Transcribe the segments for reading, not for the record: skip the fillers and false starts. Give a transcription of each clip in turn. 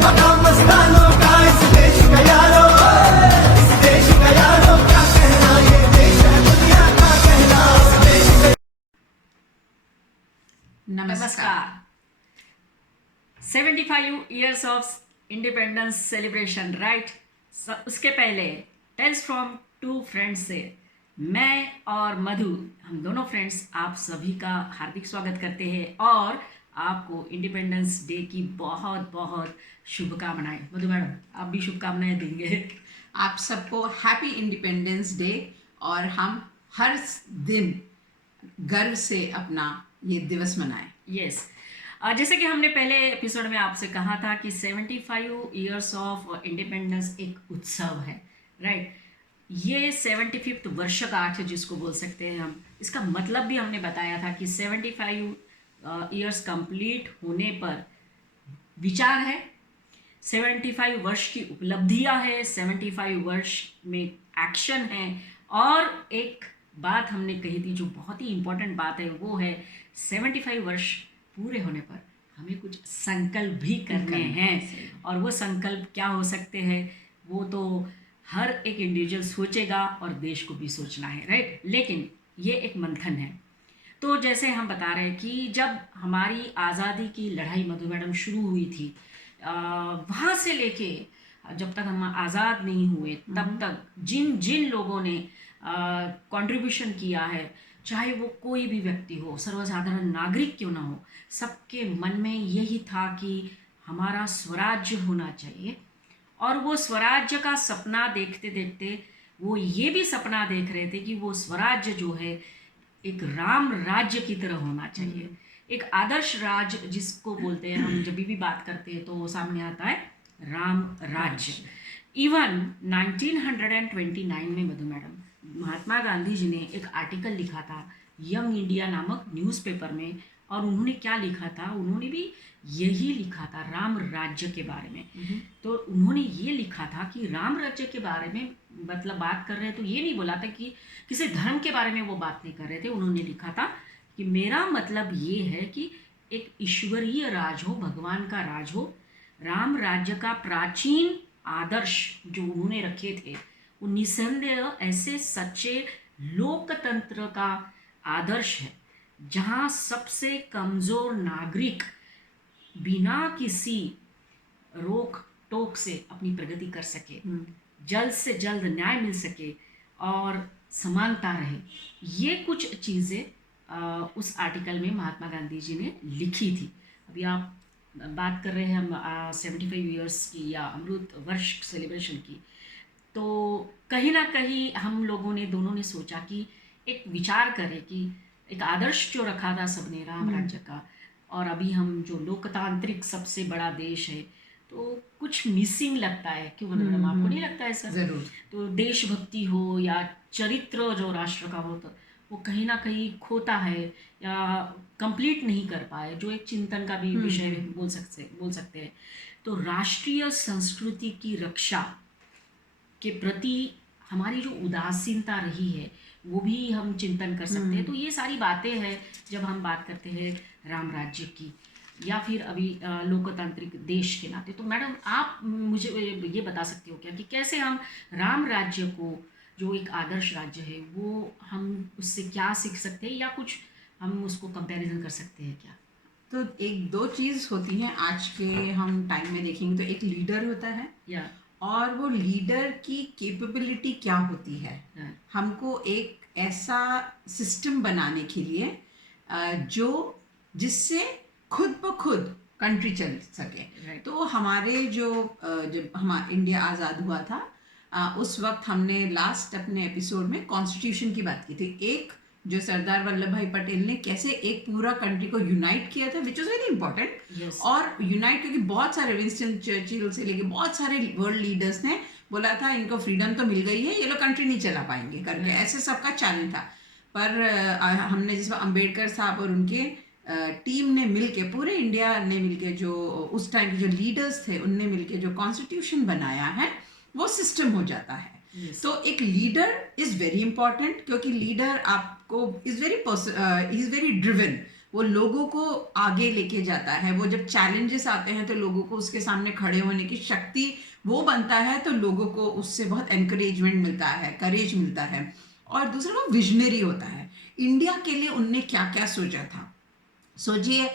मकाम मस्तानों का, इस देश का यारो, इस देश का यारो, क्या कहना, ये देश है दुनिया का कहना, इस देश का। नमस्कार। 75 years of independence celebration, right. उसके पहले टेल्स फ्रॉम टू फ्रेंड्स से मैं और मधु, हम दोनों फ्रेंड्स आप सभी का हार्दिक स्वागत करते हैं और आपको इंडिपेंडेंस डे की बहुत बहुत शुभकामनाएं। मधु मैडम, आप भी शुभकामनाएं देंगे। आप सबको हैप्पी इंडिपेंडेंस डे, और हम हर दिन गर्व से अपना ये दिवस मनाएं। यस, जैसे कि हमने पहले एपिसोड में आपसे कहा था कि 75 ईयर्स ऑफ इंडिपेंडेंस एक उत्सव है, राइट। ये 75th वर्षगांठ जिसको बोल सकते हैं हम, इसका मतलब भी हमने बताया था कि 75 ईयर्स कंप्लीट होने पर विचार है, 75 वर्ष की उपलब्धियां है, 75 वर्ष में एक्शन है, और एक बात हमने कही थी जो बहुत ही इम्पोर्टेंट बात है, वो है 75 वर्ष पूरे होने पर हमें कुछ संकल्प भी करने हैं। और वो संकल्प क्या हो सकते हैं, वो तो हर एक इंडिविजुअल सोचेगा और देश को भी सोचना है, राइट। लेकिन ये एक मंथन है। तो जैसे हम बता रहे हैं कि जब हमारी आज़ादी की लड़ाई, मधु मैडम, शुरू हुई थी, वहाँ से लेके जब तक हम आज़ाद नहीं हुए तब तक जिन जिन लोगों ने कंट्रीब्यूशन किया है, चाहे वो कोई भी व्यक्ति हो, सर्वसाधारण नागरिक क्यों ना हो, सबके मन में यही था कि हमारा स्वराज्य होना चाहिए। और वो स्वराज्य का सपना देखते देखते वो ये भी सपना देख रहे थे कि वो स्वराज्य जो है एक राम राज्य की तरह होना चाहिए, एक आदर्श राज्य जिसको बोलते हैं हम। जब भी बात करते हैं तो वो सामने आता है राम राज्य। इवन 1929 में मधु मैडम, महात्मा गांधी जी ने एक आर्टिकल लिखा था यंग इंडिया नामक न्यूज़पेपर में, और उन्होंने क्या लिखा था, उन्होंने भी यही लिखा था राम राज्य के बारे में। तो उन्होंने ये लिखा था कि राम राज्य के बारे में मतलब बात कर रहे हैं, तो ये नहीं बोला था कि किसी धर्म के बारे में वो बात नहीं कर रहे थे। उन्होंने लिखा था कि मेरा मतलब ये है कि एक ईश्वरीय राज हो, भगवान का राज हो। राम राज्य का प्राचीन आदर्श जो उन्होंने रखे थे वो निसंदेह ऐसे सच्चे लोकतंत्र का आदर्श है जहाँ सबसे कमज़ोर नागरिक बिना किसी रोक टोक से अपनी प्रगति कर सके, जल्द से जल्द न्याय मिल सके और समानता रहे। ये कुछ चीज़ें उस आर्टिकल में महात्मा गांधी जी ने लिखी थी। अभी आप बात कर रहे हैं हम 75 ईयर्स की या अमृत वर्ष सेलिब्रेशन की, तो कहीं ना कहीं हम लोगों ने, दोनों ने सोचा कि एक विचार करें कि एक आदर्श जो रखा था सबने राम राज्य का, और अभी हम जो लोकतांत्रिक सबसे बड़ा देश है, तो कुछ मिसिंग लगता है। क्यों मैडम, आपको नहीं लगता है सर? जरूर। तो देशभक्ति हो या चरित्र जो राष्ट्र का हो, तो वो कहीं ना कहीं खोता है या कंप्लीट नहीं कर पाए, जो एक चिंतन का भी विषय बोल सकते हैं। तो राष्ट्रीय संस्कृति की रक्षा के प्रति हमारी जो उदासीनता रही है वो भी हम चिंतन कर सकते हैं। तो ये सारी बातें हैं जब हम बात करते हैं राम राज्य की या फिर अभी लोकतांत्रिक देश के नाते। तो मैडम, आप मुझे ये बता सकते हो क्या कि कैसे हम राम राज्य को, जो एक आदर्श राज्य है, वो हम उससे क्या सीख सकते हैं या कुछ हम उसको कंपैरिजन कर सकते हैं क्या? तो एक दो चीज़ होती हैं आज के हम टाइम में देखेंगे, तो एक लीडर होता है, या और वो लीडर की कैपेबिलिटी क्या होती है। हमको एक ऐसा सिस्टम बनाने के लिए जो जिससे खुद ब खुद कंट्री चल सके। तो हमारे जो जब हमारा इंडिया आज़ाद हुआ था, उस वक्त हमने लास्ट अपने एपिसोड में कॉन्स्टिट्यूशन की बात की थी। एक जो सरदार वल्लभ भाई पटेल ने कैसे एक पूरा कंट्री को यूनाइट किया था, विच इज़ वेरी इंपॉर्टेंट। और यूनाइट क्योंकि बहुत सारे, विंस्टन चर्चिल से लेके बहुत सारे वर्ल्ड लीडर्स ने बोला था इनको फ्रीडम तो मिल गई है, ये लोग कंट्री नहीं चला पाएंगे करके, ऐसे सबका चैलेंज था। पर हमने जिसमें अम्बेडकर साहब और उनके टीम ने मिलके, पूरे इंडिया ने मिलके, जो उस टाइम के जो लीडर्स थे उनने मिलके जो कॉन्स्टिट्यूशन बनाया है, वो सिस्टम हो जाता है। तो एक लीडर इज वेरी इंपॉर्टेंट, क्योंकि लीडर आपको इज वेरी ड्रिवन। वो लोगों को आगे लेके जाता है। वो जब चैलेंजेस आते हैं तो लोगों को उसके सामने खड़े होने की शक्ति वो बनता है, तो लोगों को उससे बहुत एनकरेजमेंट मिलता है, करेज मिलता है। और दूसरा वो विजनरी होता है। इंडिया के लिए उनने क्या क्या सोचा था, सोचिए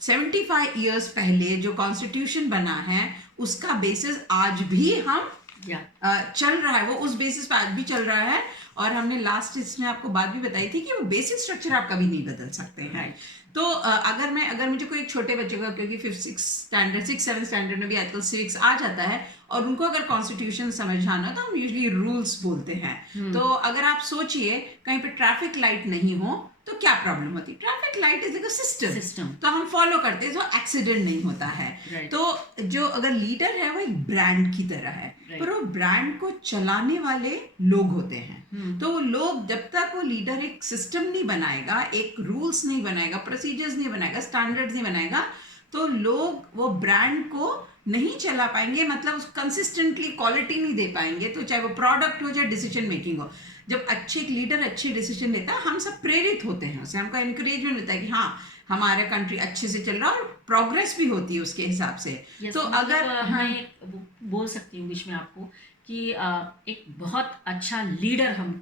75 ईयर्स पहले जो कॉन्स्टिट्यूशन बना है उसका बेसिस आज भी हम चल रहा है, वो उस बेसिस पे आज भी चल रहा है। और हमने लास्ट इसमें आपको बात भी बताई थी कि वो बेसिक स्ट्रक्चर आप कभी नहीं बदल सकते हैं। तो अगर मुझे कोई एक छोटे बच्चे का, क्योंकि 6-7 स्टैंडर्ड में भी आजकल सिविक्स आ जाता है, और उनको अगर कॉन्स्टिट्यूशन समझाना तो हम यूजुअली रूल्स बोलते हैं। तो अगर आप सोचिए कहीं पे ट्रैफिक लाइट नहीं हो तो क्या प्रॉब्लम होती है? Traffic light is like a system, तो हम फॉलो करते हैं तो एक्सीडेंट नहीं होता है। तो जो अगर लीडर है वो एक ब्रांड की तरह है, पर वो ब्रांड को चलाने वाले लोग होते हैं। तो वो लोग, जब तक वो लीडर एक सिस्टम नहीं बनाएगा, एक रूल्स नहीं बनाएगा, प्रोसीजर्स नहीं बनाएगा, स्टैंडर्ड्स नहीं बनाएगा, तो लोग वो ब्रांड को नहीं चला पाएंगे, मतलब कंसिस्टेंटली क्वालिटी नहीं दे पाएंगे। तो चाहे वो प्रोडक्ट हो चाहे डिसीजन मेकिंग हो, जब अच्छे एक लीडर अच्छे डिसीजन लेता है, हम सब प्रेरित होते हैं उससे, हमको एनकरेजमेंट मिलता है कि हाँ हमारा कंट्री अच्छे से चल रहा है, और प्रोग्रेस भी होती है उसके हिसाब से। तो अगर मैं बोल सकती हूँ बीच में आपको कि एक बहुत अच्छा लीडर हम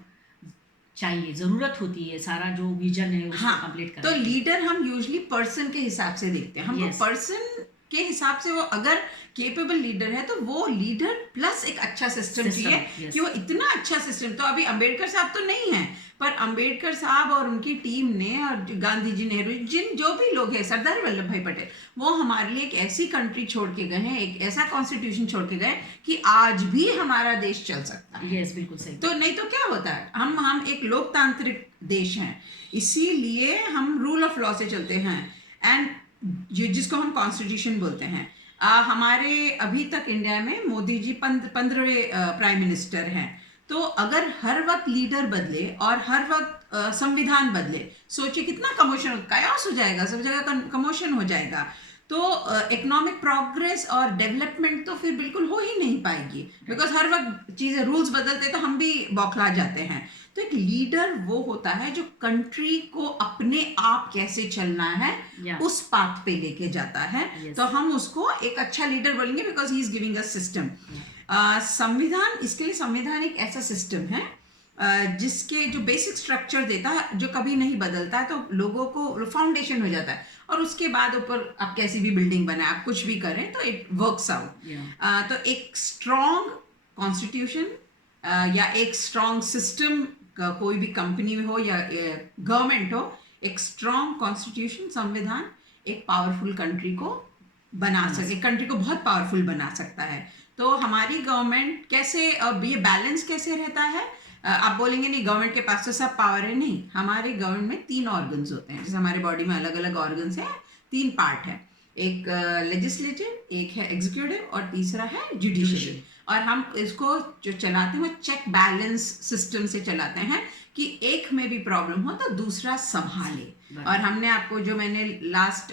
चाहिए, जरूरत होती है, सारा जो विजन है उसको कंप्लीट करने। तो लीडर हम यूजुअली पर्सन के हिसाब से देखते हैं, हमको पर्सन के हिसाब से वो अगर केपेबल लीडर है तो वो लीडर प्लस एक अच्छा सिस्टम चाहिए कि वो इतना अच्छा सिस्टम। तो अभी अंबेडकर साहब तो नहीं है, पर अंबेडकर साहब और उनकी टीम ने, और गांधी जी, नेहरू, जो भी लोग हैं, सरदार वल्लभ भाई पटेल, वो हमारे लिए एक ऐसी कंट्री छोड़ के गए हैं, एक ऐसा कॉन्स्टिट्यूशन छोड़ के गए कि आज भी हमारा देश चल सकता है। यस, बिल्कुल सही। तो नहीं तो क्या होता है, हम एक लोकतांत्रिक देश हैं, इसीलिए हम रूल ऑफ लॉ से चलते हैं, एंड जिसको हम कॉन्स्टिट्यूशन बोलते हैं। हमारे अभी तक इंडिया में मोदी जी 15वें प्राइम मिनिस्टर हैं। तो अगर हर वक्त लीडर बदले और हर वक्त संविधान बदले, सोचिए कितना कमोशन, कायोस हो जाएगा, सब जगह कमोशन हो जाएगा। तो इकोनॉमिक प्रोग्रेस और डेवलपमेंट तो फिर बिल्कुल हो ही नहीं पाएगी, बिकॉज हर वक्त चीज़ें, रूल्स बदलते तो हम भी बौखला जाते हैं। तो एक लीडर वो होता है जो कंट्री को अपने आप कैसे चलना है उस पाथ पे लेके जाता है। तो हम उसको एक अच्छा लीडर बोलेंगे, because he is giving a system. संविधान, इसके लिए संविधान एक ऐसा सिस्टम है जिसके जो बेसिक स्ट्रक्चर देता है, जो कभी नहीं बदलता है, तो लोगों को फाउंडेशन हो जाता है, और उसके बाद ऊपर आप कैसी भी बिल्डिंग बनाए, आप कुछ भी करें तो इट वर्क्स आउट। तो एक स्ट्रॉन्ग कॉन्स्टिट्यूशन या एक स्ट्रॉन्ग सिस्टम, कोई भी कंपनी में हो या गवर्नमेंट हो, एक स्ट्रॉन्ग कॉन्स्टिट्यूशन, संविधान एक पावरफुल कंट्री को बना सके, कंट्री को बहुत पावरफुल बना सकता है। तो हमारी गवर्नमेंट कैसे, और ये बैलेंस कैसे रहता है? आप बोलेंगे नहीं गवर्नमेंट के पास तो सब पावर है, नहीं, हमारे गवर्नमेंट में 3 ऑर्गन्स होते हैं। जैसे हमारे बॉडी में अलग अलग ऑर्गन्स हैं, 3 पार्ट है, एक लेजिस्लेटिव, एक है एग्जीक्यूटिव, और तीसरा है जुडिशियल। और हम इसको जो चलाते हैं वो चेक बैलेंस सिस्टम से चलाते हैं कि एक में भी प्रॉब्लम हो तो दूसरा संभाले। और हमने आपको, जो मैंने लास्ट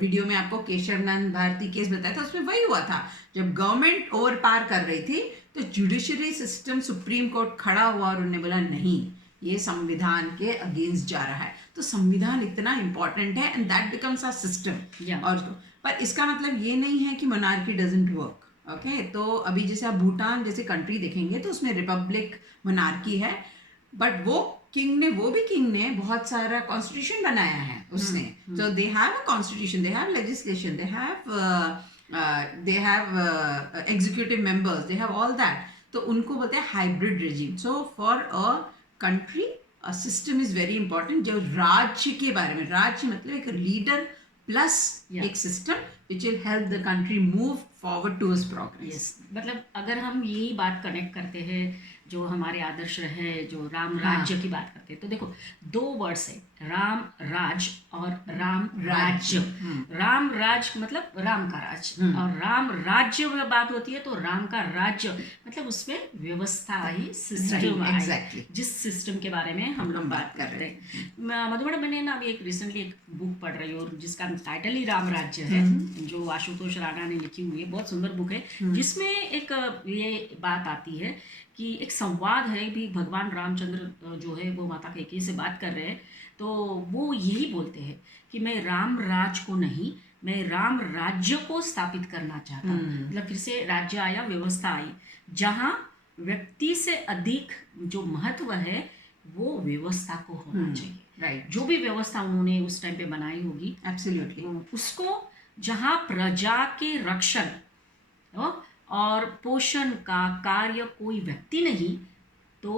वीडियो में आपको केशवनंद भारती केस बताया था, उसमें वही हुआ था। जब गवर्नमेंट ओवर पार कर रही थी तो जुडिशरी सिस्टम, सुप्रीम कोर्ट खड़ा हुआ और उन्होंने बोला नहीं, ये संविधान के अगेंस्ट जा रहा है। तो संविधान इतना इंपॉर्टेंट है, and that becomes a system. और पर इसका मतलब ये नहीं है कि मोनार्की डजंट वर्क। ओके, तो अभी जैसे आप भूटान जैसे कंट्री देखेंगे तो उसमें रिपब्लिक मोनार्की है, बट वो भी किंग ने बहुत सारा कॉन्स्टिट्यूशन बनाया है उसने। तो they have a constitution, they have legislation, they have executive members, they have all that. तो उनको बोलते हैं hybrid regime. So for a country a system is very important. जो राज्य के बारे में, राज्य मतलब एक लीडर प्लस एक system which will help the country move forward towards progress. मतलब अगर हम यही बात कनेक्ट करते हैं, जो हमारे आदर्श रहे, जो राम राज्य की बात करते हैं, तो देखो 2 वर्ड्स है, राम राज और राम राज्य। राम राज मतलब राम का राज, और राम राज्य में बात होती है तो राम का राज्य मतलब उसमें व्यवस्था ही, सिस्टम exactly. जिस सिस्टम के बारे में हम लोग बात करते हैं। मधुबन, मैंने ना अभी एक रिसेंटली एक बुक पढ़ रही हूँ जिसका टाइटल ही राम राज्य है, जो आशुतोष राणा ने लिखी हुई है, बहुत सुंदर बुक है, जिसमें एक ये बात आती है कि एक संवाद है भी, भगवान रामचंद्र जो है वो माता कैकेयी से बात कर रहे हैं, तो तो वो यही बोलते हैं कि मैं राम राज को नहीं, मैं राम राज्य को स्थापित करना चाहता हूँ। मतलब फिर से राज्य आया, व्यवस्था आई, जहाँ व्यक्ति से अधिक जो महत्व है वो व्यवस्था को होना चाहिए। राइट, जो भी व्यवस्था उन्होंने उस टाइम पे बनाई होगी, एब्सोल्युटली, उसको जहाँ प्रजा के रक्षण और पोषण का कार्य कोई व्यक्ति नहीं तो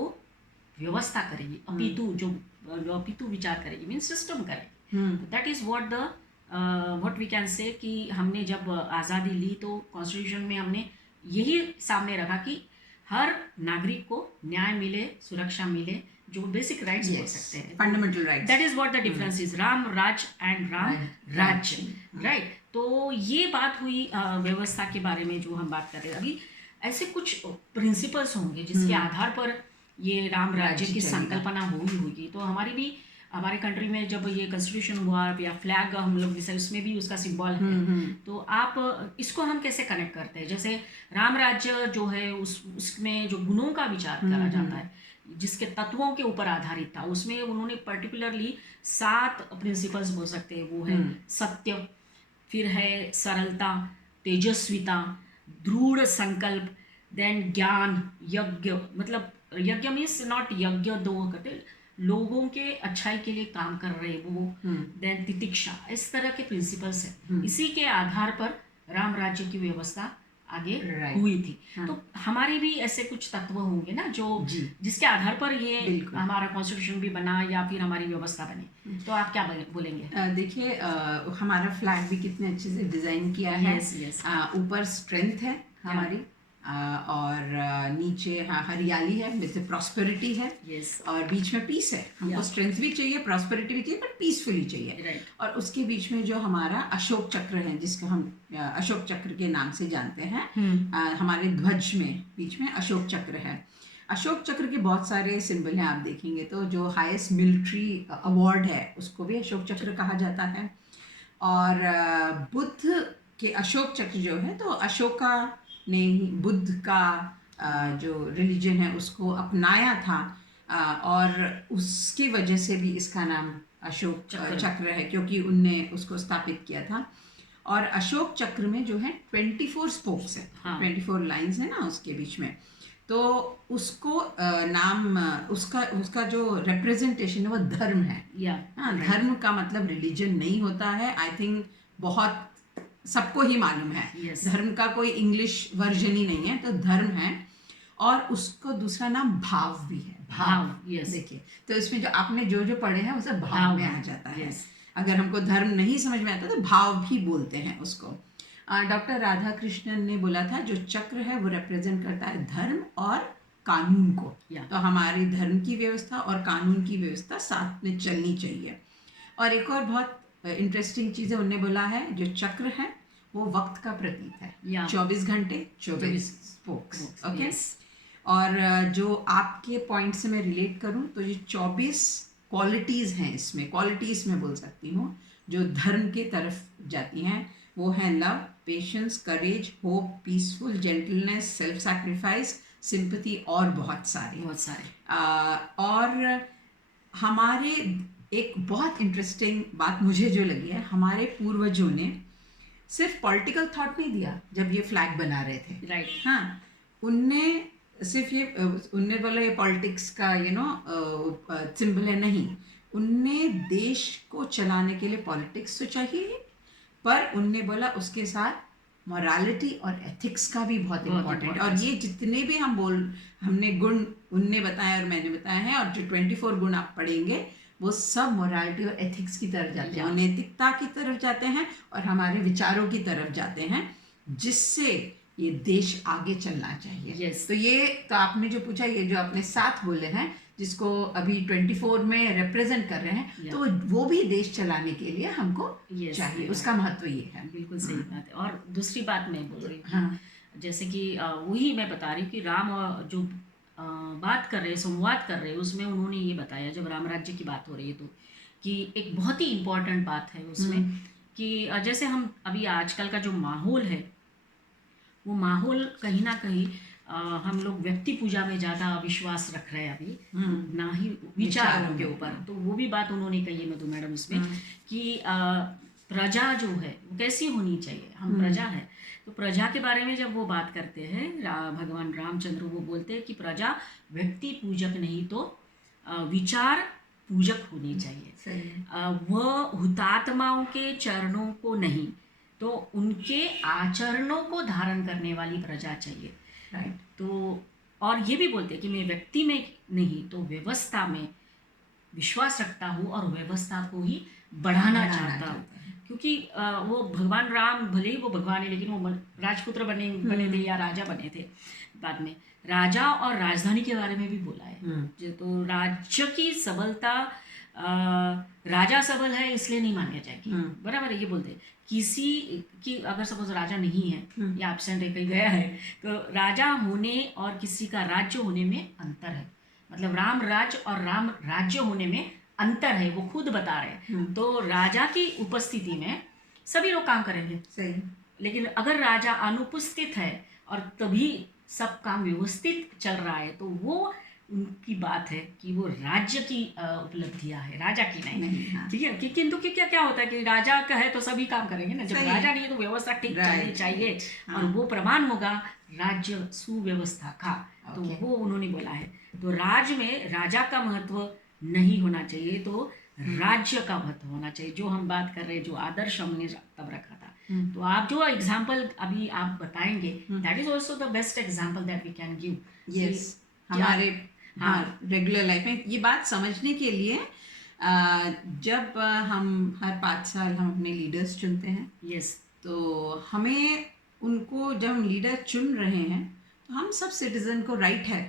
व्यवस्था करेगी, अपितु विचार करेगी, मीन सिस्टम करेगी। That is what we can say कि हमने जब आज़ादी ली तो कॉन्स्टिट्यूशन में हमने यही सामने रखा कि हर नागरिक को न्याय मिले, सुरक्षा मिले, जो बेसिक राइट्स बोल सकते हैं, fundamental rights. That is what the difference is, Ram Raj and Ram राज्य, राइट। तो ये बात हुई व्यवस्था के बारे में जो हम बात कर रहे हैं अभी। ऐसे कुछ प्रिंसिपल्स होंगे जिसके आधार पर ये राम राज्य की संकल्पना हुई होगी। तो हमारे कंट्री में जब ये कॉन्स्टिट्यूशन हुआ या फ्लैग हम लोग जैसे उसमें भी उसका सिंबल है, तो आप इसको हम कैसे कनेक्ट करते हैं? जैसे राम राज्य जो है उसमें जो गुणों का विचार करा जाता है, जिसके तत्वों के ऊपर आधारित था, उसमें उन्होंने पर्टिकुलरली 7 प्रिंसिपल्स बोल सकते हैं। वो है सत्य, फिर है सरलता, तेजस्विता, दृढ़ संकल्प, देन ज्ञान, यज्ञ, मतलब यज्ञ मीन्स नॉट यज्ञ दो करते, लोगों के अच्छाई के लिए काम कर रहे वो, देन तितिक्षा, इस तरह के प्रिंसिपल्स हैं। इसी के आधार पर राम राज्य की व्यवस्था आगे हुई थी। तो हमारे भी ऐसे कुछ तत्व होंगे ना जो जिसके आधार पर ये हमारा कॉन्स्टिट्यूशन भी बना या फिर हमारी व्यवस्था बनी। तो आप क्या बोलेंगे? देखिए, हमारा फ्लैग भी कितने अच्छे से डिजाइन किया है। ऊपर स्ट्रेंथ है हमारी, और नीचे हरियाली है, विद प्रॉस्पेरिटी है, और बीच में पीस है। हमको स्ट्रेंथ भी चाहिए, प्रॉस्पेरिटी भी चाहिए, बट पीसफुली चाहिए। और उसके बीच में जो हमारा अशोक चक्र है, जिसको हम अशोक चक्र के नाम से जानते हैं, हमारे ध्वज में बीच में अशोक चक्र है। अशोक चक्र के बहुत सारे सिंबल हैं, आप देखेंगे तो जो हाईएस्ट मिलिट्री अवार्ड है उसको भी अशोक चक्र कहा जाता है। और बुद्ध के अशोक चक्र जो है, तो अशोका ने ही बुद्ध का जो रिलीजन है उसको अपनाया था, और उसकी वजह से भी इसका नाम अशोक चक्र है, क्योंकि उनने उसको स्थापित किया था। और अशोक चक्र में जो है 24 स्पोक्स है, 24 लाइंस है ना उसके बीच में। तो उसको नाम उसका जो रिप्रेजेंटेशन है वो धर्म है। धर्म का मतलब रिलीजन नहीं होता है, आई थिंक बहुत सबको ही मालूम है। धर्म का कोई इंग्लिश वर्जन ही नहीं है, तो धर्म है। और उसको दूसरा नाम भाव भी है, भाव। देखिए, तो इसमें जो आपने जो पढ़े हैं वो सब भाव में आ जाता है। अगर हमको धर्म नहीं समझ में आता तो भाव भी बोलते हैं उसको। डॉक्टर राधा कृष्णन ने बोला था जो चक्र है वो रिप्रेजेंट करता है धर्म और कानून को। तो हमारी धर्म की व्यवस्था और कानून की व्यवस्था साथ में चलनी चाहिए। और एक और बहुत इंटरेस्टिंग चीज़ है, उन्होंने बोला है जो चक्र है वो वक्त का प्रतीक है। 24 घंटे 24 स्पोक्स। ओके। और जो आपके पॉइंट से मैं रिलेट करूं तो ये 24 क्वालिटीज़ हैं, इसमें क्वालिटीज़ मैं बोल सकती हूँ जो धर्म के तरफ जाती हैं। वो है love, patience, courage, hope, peaceful, gentleness, self sacrifice, sympathy और बहुत सारे। और हमारे एक बहुत इंटरेस्टिंग बात मुझे जो लगी है, हमारे पूर्वजों ने सिर्फ पॉलिटिकल थॉट नहीं दिया जब ये फ्लैग बना रहे थे। राइट। हाँ, उनने सिर्फ ये उनने बोला ये पॉलिटिक्स का सिंबल है, नहीं। उनने देश को चलाने के लिए पॉलिटिक्स तो चाहिए, पर उनने बोला उसके साथ मोरालिटी और एथिक्स का भी बहुत इम्पोर्टेंट। और ये जितने भी हमने गुण उनने बताया और मैंने बताया है, और जो 24 गुण आप पढ़ेंगे वो सब मोरालिटी और एथिक्स की तरफ जाते हैं, नैतिकता की तरफ जाते हैं और हमारे विचारों की तरफ जाते हैं, जिससे ये देश आगे चलना चाहिए। तो ये तो आपने जो पूछा, ये जो आपने 7 बोले हैं जिसको अभी 24 में रिप्रेजेंट कर रहे हैं, तो वो भी देश चलाने के लिए हमको चाहिए। उसका महत्व ये है। बिल्कुल सही बात है। और दूसरी बात मैं बोल रही हूँ, जैसे कि वही मैं बता रही हूँ कि राम जो बात कर रहे हैं, संवाद कर रहे हैं, उसमें उन्होंने ये बताया, जब राम राज्य की बात हो रही है तो, कि एक बहुत ही इम्पोर्टेंट बात है उसमें कि जैसे हम अभी आजकल का जो माहौल है, वो माहौल कहीं ना कहीं हम लोग व्यक्ति पूजा में ज़्यादा विश्वास रख रहे हैं अभी, ना ही विचारों विचारों के में। ऊपर। तो वो भी बात उन्होंने कही है मधु मैडम इसमें कि प्रजा जो है वो कैसी होनी चाहिए। हम प्रजा है, तो प्रजा के बारे में जब वो बात करते हैं, भगवान रामचंद्र वो बोलते हैं कि प्रजा व्यक्ति पूजक नहीं तो विचार पूजक होनी चाहिए। सही है। वह हुतात्माओं के चरणों को नहीं तो उनके आचरणों को धारण करने वाली प्रजा चाहिए। राइट। तो और ये भी बोलते हैं कि मैं व्यक्ति में नहीं तो व्यवस्था में विश्वास रखता हूँ और व्यवस्था को ही बढ़ाना चाहता हूँ। क्योंकि वो भगवान राम भले ही वो भगवान है, लेकिन वो राजपुत्र बने थे या राजा बने थे बाद में। राजा और राजधानी के बारे में भी बोला है। तो राज्य की सबलता, राजा सबल है इसलिए नहीं मानी जाएगी, बराबर है। ये बोलते हैं किसी की अगर सपोज राजा नहीं है या एब्सेंट है, कहीं गया है, तो राजा होने और किसी का राज्य होने में अंतर है। मतलब राम राज्य और राम राज्य होने में अंतर है, वो खुद बता रहे हैं। तो राजा की उपस्थिति में सभी लोग काम करेंगे, सही। लेकिन अगर राजा अनुपस्थित है और तभी सब काम व्यवस्थित चल रहा है, तो वो उनकी बात है कि वो राज्य की उपलब्धियां है, राजा की नहीं। हाँ। ठीक है। किंतु क्या होता है कि राजा का है तो सभी काम करेंगे ना, जब सही। राजा नहीं है तो व्यवस्था ठीक चलनी चाहिए। और वो प्रमाण होगा राज्य सुव्यवस्था का। तो वो उन्होंने बोला है। तो राज्य में राजा का महत्व नहीं होना चाहिए, तो राज्य का महत्व होना चाहिए। जो हम बात कर रहे हैं, जो आदर्श हमने तब रखा था। तो आप जो एग्जाम्पल अभी आप बताएंगे, that is also the best example that we can give. Yes, हमारे रेगुलर लाइफ में ये बात समझने के लिए जब हम हर 5 साल हम अपने लीडर्स चुनते हैं। यस। तो हमें उनको जब हम लीडर चुन रहे हैं तो हम सब सिटीजन को राइट है,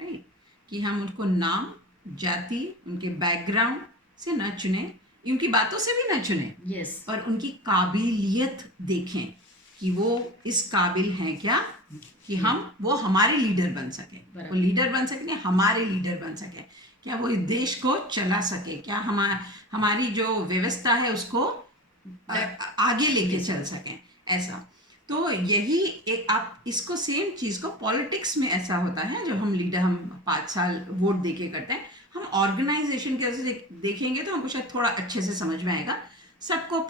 राइट, कि हम उनको नाम, जाति, उनके बैकग्राउंड से न चुने, उनकी बातों से भी न चुने। यस। और उनकी काबिलियत देखें कि वो इस काबिल हैं क्या कि वो हमारे लीडर बन सके। वो लीडर बन सके, हमारे लीडर बन सके। क्या वो इस देश को चला सके, क्या हमारी जो व्यवस्था है उसको आगे लेके चल सकें, ऐसा। तो यही एक आप इसको सेम चीज़ को पॉलिटिक्स में ऐसा होता है। जब हम लीडर हम 5 साल वोट देके करते हैं, हम ऑर्गेनाइजेशन कैसे देखेंगे तो हमको शायद थोड़ा अच्छे से समझ में आएगा। सबको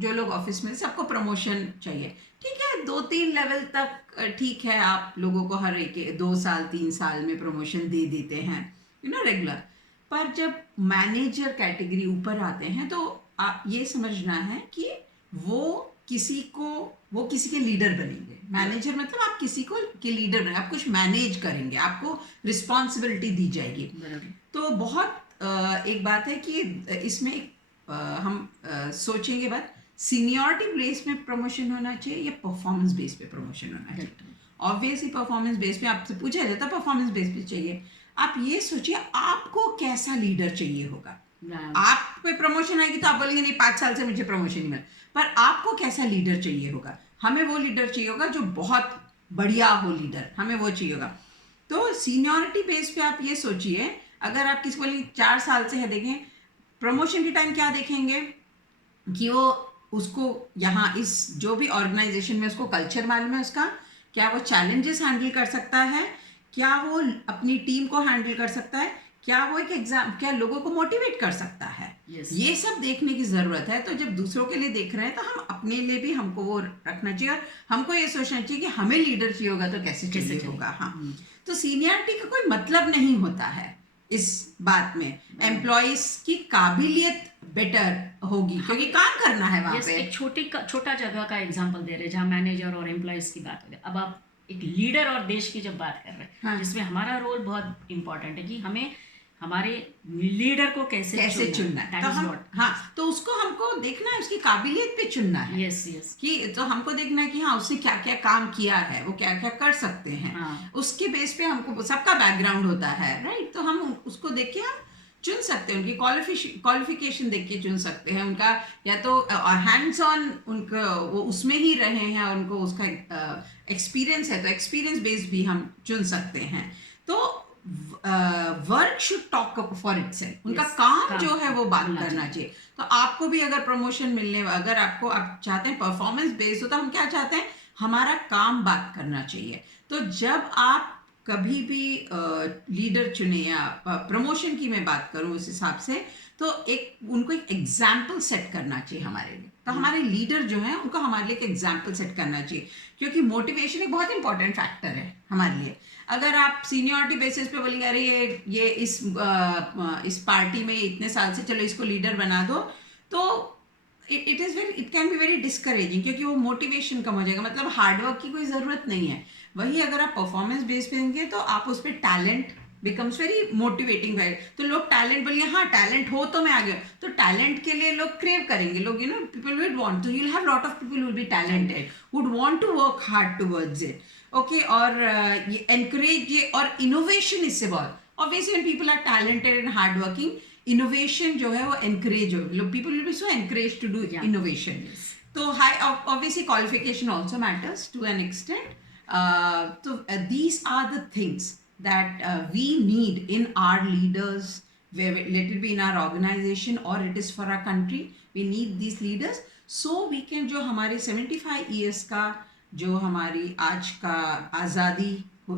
जो लोग ऑफिस में, सबको प्रमोशन चाहिए, ठीक है, 2-3 लेवल तक ठीक है, आप लोगों को हर एक 2 साल 3 साल में प्रमोशन दे देते हैं, रेगुलर। पर जब मैनेजर कैटेगरी ऊपर आते हैं तो आप ये समझना है कि वो किसी के लीडर बनेंगे। मैनेजर मतलब आप किसी को के लीडर बनेंगे, आप कुछ मैनेज करेंगे, आपको रिस्पॉन्सिबिलिटी दी जाएगी। तो बहुत एक बात है कि इसमें हम सोचेंगे बात, सीनियरिटी बेस में प्रमोशन होना चाहिए या परफॉर्मेंस बेस पे प्रमोशन होना चाहिए। ऑब्वियसली परफॉर्मेंस बेस पे आपसे पूछा जाता है, परफॉर्मेंस बेस पे चाहिए। आप ये सोचिए आपको कैसा लीडर चाहिए होगा। आप पे प्रमोशन आएगी तो आप बोलेंगे नहीं 5 साल से मुझे प्रमोशन नहीं मिला, पर आपको कैसा लीडर चाहिए होगा। हमें वो लीडर चाहिए होगा जो बहुत बढ़िया हो लीडर, हमें वो चाहिए होगा। तो सीनियरिटी बेस पे आप ये सोचिए, अगर आप किसी को 4 साल से है, देखें प्रमोशन के टाइम क्या देखेंगे कि वो उसको यहाँ इस जो भी ऑर्गेनाइजेशन में उसको कल्चर मालूम है उसका, क्या वो चैलेंजेस हैंडल कर सकता है, क्या वो अपनी टीम को हैंडल कर सकता है, क्या वो क्या लोगों को मोटिवेट कर सकता है। ये सब देखने की ज़रूरत है। तो जब दूसरों के लिए देख रहे हैं तो हम अपने लिए भी हमको वो रखना चाहिए, और हमको ये सोचना चाहिए कि हमें लीडर चाहिए होगा तो कैसे चाहिए होगा। हाँ, तो सीनियरिटी का कोई मतलब नहीं होता है इस बात में। एम्प्लॉइज की काबिलियत बेटर होगी क्योंकि काम करना है वहाँ पे। एक छोटा जगह का एग्जांपल दे रहे हैं जहाँ मैनेजर और एम्प्लॉइज की बात हो रही है। अब आप एक लीडर और देश की जब बात कर रहे हैं, हाँ। जिसमें हमारा रोल बहुत इंपॉर्टेंट है कि हमें हमारे लीडर को कैसे चुनना है। हाँ, तो उसको हमको देखना है, उसकी काबिलियत पे चुनना है। यस। कि तो हमको देखना है कि हाँ उसने क्या क्या काम किया है, वो क्या क्या कर सकते हैं। हाँ। उसके उसके बेस पे हमको सबका बैकग्राउंड होता है, राइट। तो हम उसको देख के हम चुन सकते हैं, उनकी क्वालिफिकेशन देख के चुन सकते हैं। उनका या तो हैंड्स ऑन उनका वो उसमें ही रहे हैं, उनको उसका एक्सपीरियंस है तो एक्सपीरियंस बेस्ड भी हम चुन सकते हैं। तो work should talk for itself. उनका काम जो है वो बात करना चाहिए। तो आपको भी अगर प्रमोशन मिलने, अगर आप चाहते हैं परफॉर्मेंस बेस्ड हो, तो हम क्या चाहते हैं, हमारा काम बात करना चाहिए। तो जब आप कभी भी लीडर चुने या प्रमोशन की मैं बात करूं उस हिसाब से, तो एक उनको एक एग्जाम्पल सेट करना चाहिए हमारे लिए। तो हमारे लीडर जो हैं उनको हमारे लिए एक एग्जाम्पल सेट करना चाहिए, क्योंकि मोटिवेशन एक बहुत इंपॉर्टेंट फैक्टर है हमारे लिए। अगर आप सीनियरिटी बेसिस पे बोलेंगे अरे ये इस पार्टी में इतने साल से, चलो इसको लीडर बना दो, तो it can be very discouraging, क्योंकि वो मोटिवेशन कम हो जाएगा। मतलब हार्डवर्क की कोई ज़रूरत नहीं है। वही अगर आप परफॉर्मेंस बेस पे देंगे तो आप उस पर टैलेंट बिकम्स वेरी मोटिवेटिंग है। तो लोग टैलेंट बोलिए, हाँ टैलेंट हो तो मैं आ गया, तो टैलेंट के लिए लोग क्रेव करेंगे, लोग पीपल विल वांट, तो you will have lot of people will be talented, would want to work hard towards it. Okay, और ये एनकरेज, ये और इनोवेशन इससे बहुत, obviously when people are talented and hard working, innovation जो है वो एनकरेज हो, people will be so encourage to do innovation. तो high obviously qualification also matters to an extent. So these are the things that we need in our leaders, where let it be in our organization or it is for our country, we need these leaders so we can, जो हमारे 75 years का जो हमारी आज का आज़ादी,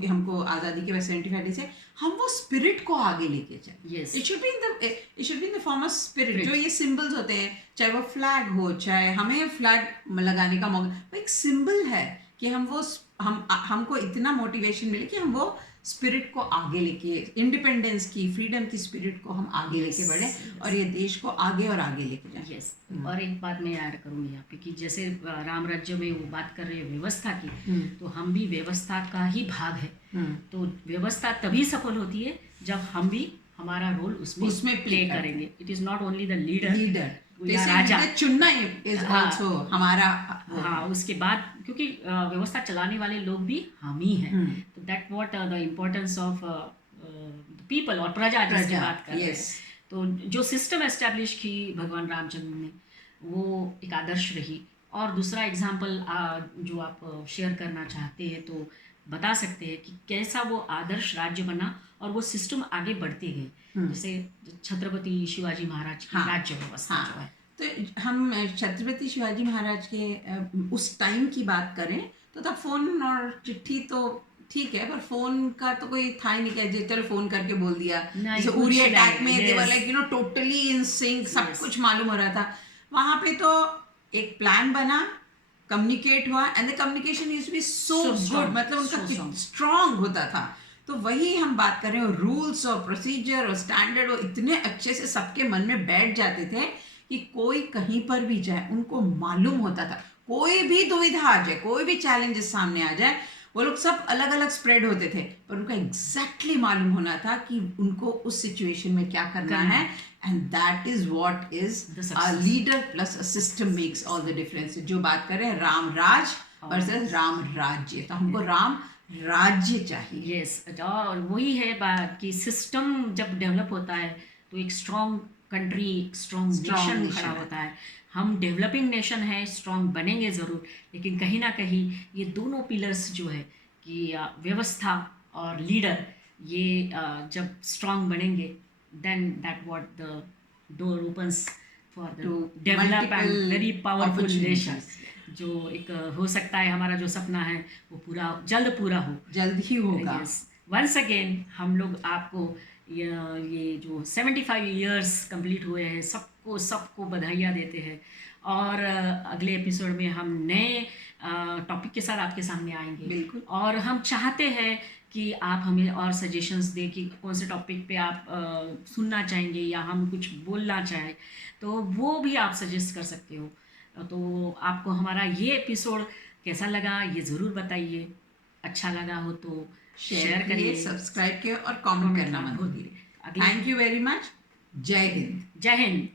हमको आज़ादी के बाद 75 डेज है, हम वो स्पिरिट को आगे लेके जाए। Yes. It should be in the form of spirit. जो ये सिंबल्स होते हैं, चाहे वो फ्लैग हो, चाहे हमें फ्लैग लगाने का मौका, वो एक सिंबल है कि हमको इतना मोटिवेशन मिले कि हम वो स्पिरिट को आगे लेके, इंडिपेंडेंस की, फ्रीडम की स्पिरिट को हम आगे लेके बढ़े और ये देश को आगे और आगे लेके जाए। यस। और एक बात मैं ऐड करूँगी यहाँ पे कि जैसे राम राज्य में वो बात कर रहे हैं व्यवस्था की, तो हम भी व्यवस्था का ही भाग है। तो व्यवस्था तभी सफल होती है जब हम भी हमारा रोल उसमें प्ले करेंगे। It is not only the leader raja, चुनना इज आल्सो हमारा। हाँ, उसके बाद क्योंकि व्यवस्था चलाने वाले लोग भी हम ही हैं। तो that what the importance of people और प्रजा जिसकी बात कर रहे हैं। तो जो सिस्टम एस्टैब्लिश की भगवान रामचंद्र ने, वो एक आदर्श रही। और दूसरा एग्जाम्पल जो आप शेयर करना चाहते हैं तो बता सकते हैं कि कैसा वो आदर्श राज्य बना और वो सिस्टम आगे बढ़ते गए। जैसे छत्रपति शिवाजी महाराज की राज्य व्यवस्था जो है, तो हम छत्रपति शिवाजी महाराज के उस टाइम की बात करें तो तब फोन और चिट्ठी तो ठीक है, पर फोन का तो कोई था ही नहीं कि चलो फोन करके बोल दिया। जैसे उरी अटैक में they were like totally in sync, सब कुछ मालूम हो रहा था। वहां पे तो एक प्लान बना, कम्युनिकेट हुआ, and the communication used to be so good, मतलब उनका स्ट्रॉन्ग होता था। तो वही हम बात कर रहे हैं, रूल्स और प्रोसीजर और स्टैंडर्ड वो इतने अच्छे से सबके मन में बैठ जाते थे कि कोई कहीं पर भी जाए उनको मालूम होता था। कोई भी दुविधा आ जाए, कोई भी चैलेंजेस सामने आ जाए, वो लोग सब अलग अलग स्प्रेड होते थे, पर उनको एग्जैक्टली मालूम होना था कि उनको उस सिचुएशन में क्या करना है। And that is what is a leader plus a system makes all the difference. जो बात कर रहे हैं राम राज वर्सेस राम राज्य, तो हमको राम राज्य चाहिए। यस, और वही है बात कि सिस्टम जब डेवलप होता है तो एक स्ट्रॉन्ग कंट्री, स्ट्रॉन्ग नेशन खड़ा होता है। हम डेवलपिंग नेशन है, स्ट्रॉन्ग बनेंगे ज़रूर, लेकिन कहीं ना कहीं ये दोनों पिलर्स जो है कि व्यवस्था और लीडर, ये जब स्ट्रॉन्ग बनेंगे then that what the door opens for the develop and very powerful nation. जो एक हो सकता है हमारा जो सपना है वो जल्द ही होगा। वंस अगेन हम लोग आपको ये जो 75 ईयर्स कंप्लीट हुए हैं, सबको बधाइयाँ देते हैं। और अगले एपिसोड में हम नए टॉपिक के साथ आपके सामने आएंगे। बिल्कुल। और हम चाहते हैं कि आप हमें और सजेशंस दें कि कौन से टॉपिक पे आप सुनना चाहेंगे या हम कुछ बोलना चाहें, तो वो भी आप सजेस्ट कर सकते हो। तो आपको हमारा ये एपिसोड कैसा लगा ये ज़रूर बताइए। अच्छा लगा हो तो शेयर करिए, सब्सक्राइब किए और कमेंट करना मत भूलिए। Thank you very much. जय हिंद। जय हिंद।